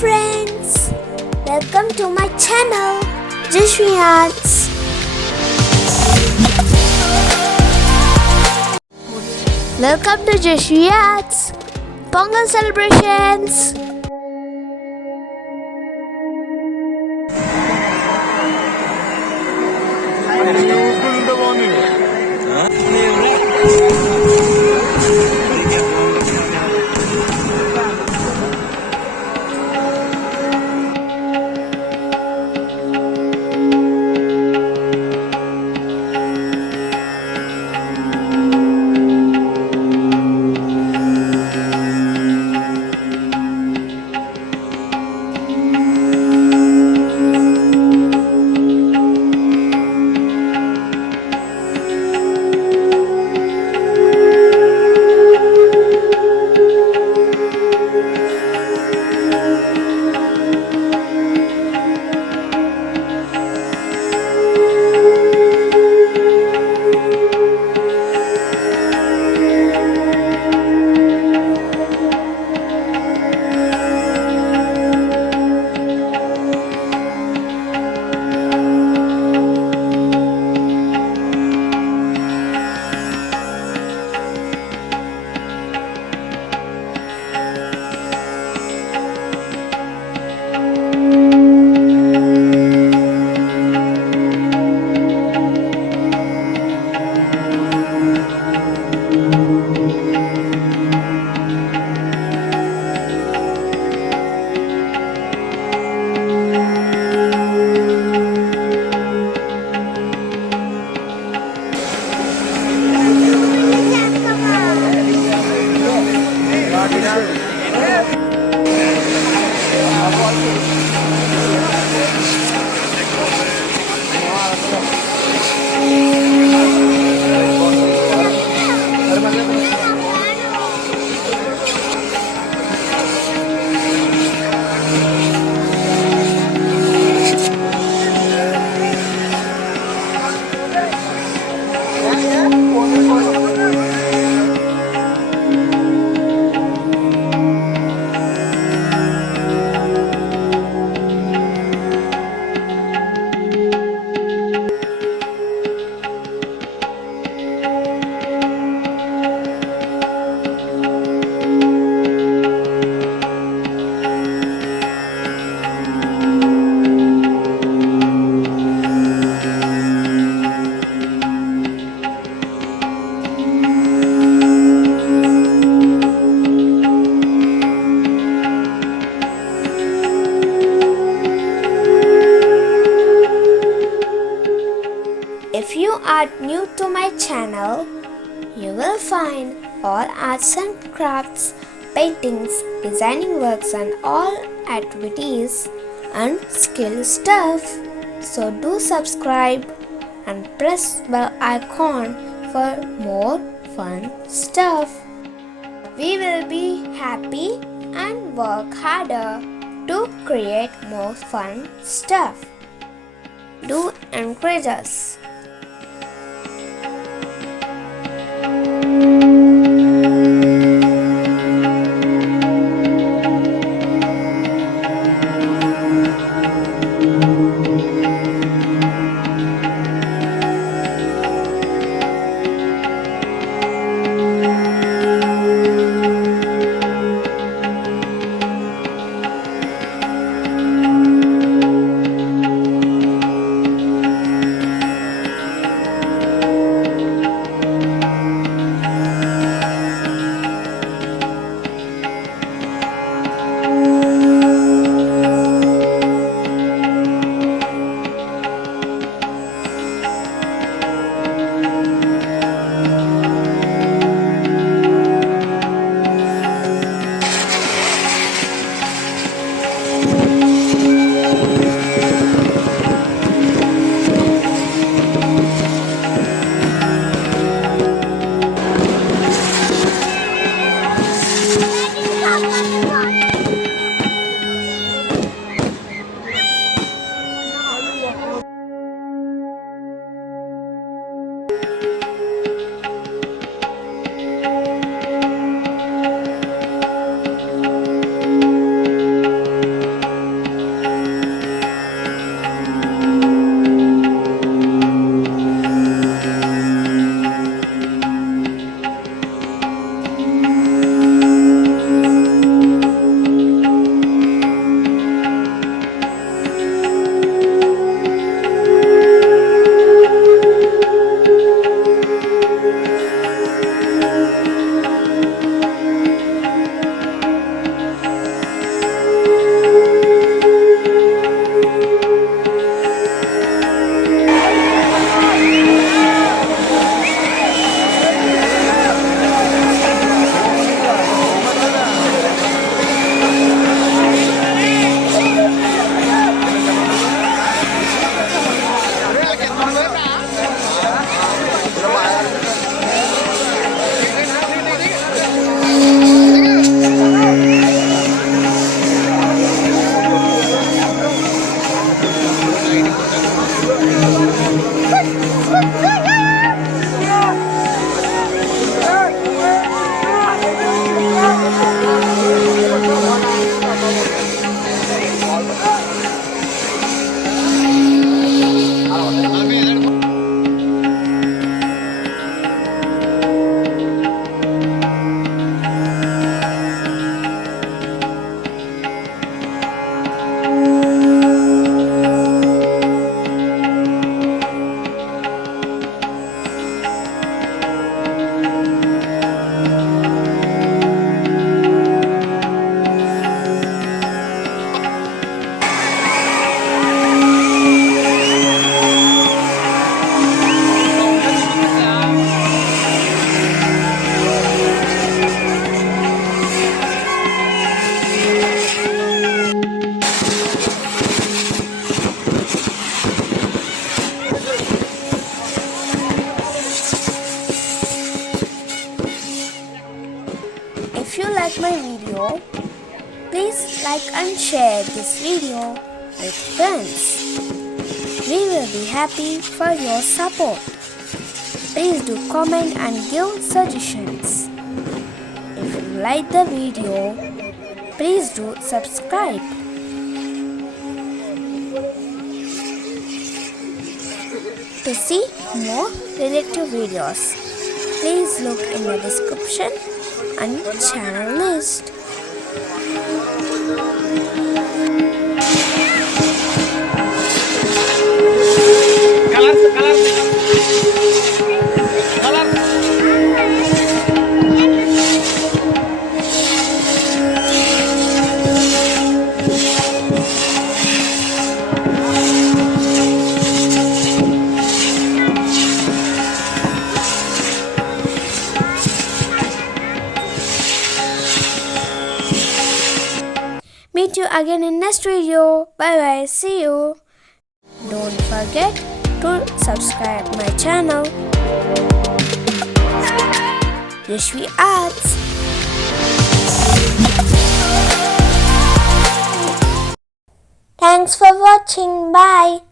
friends, welcome to my channel JASWIARTS. Welcome to JASWIARTS Pongal celebrations. If you are new to my channel, you will find all arts and crafts, paintings, designing works and all activities and skill stuff. So do subscribe and press bell icon for more fun stuff. We will be happy and work harder to create more fun stuff. Do encourage us. If you like my video, please like and share this video with friends. We will be happy for your support. Please do comment and give suggestions. If you like the video, please do subscribe. To see more related videos, please look in the description and channel list. Meet you again in next video. Bye bye. See you. Don't forget to subscribe my channel. JASWIARTS. Thanks for watching. Bye.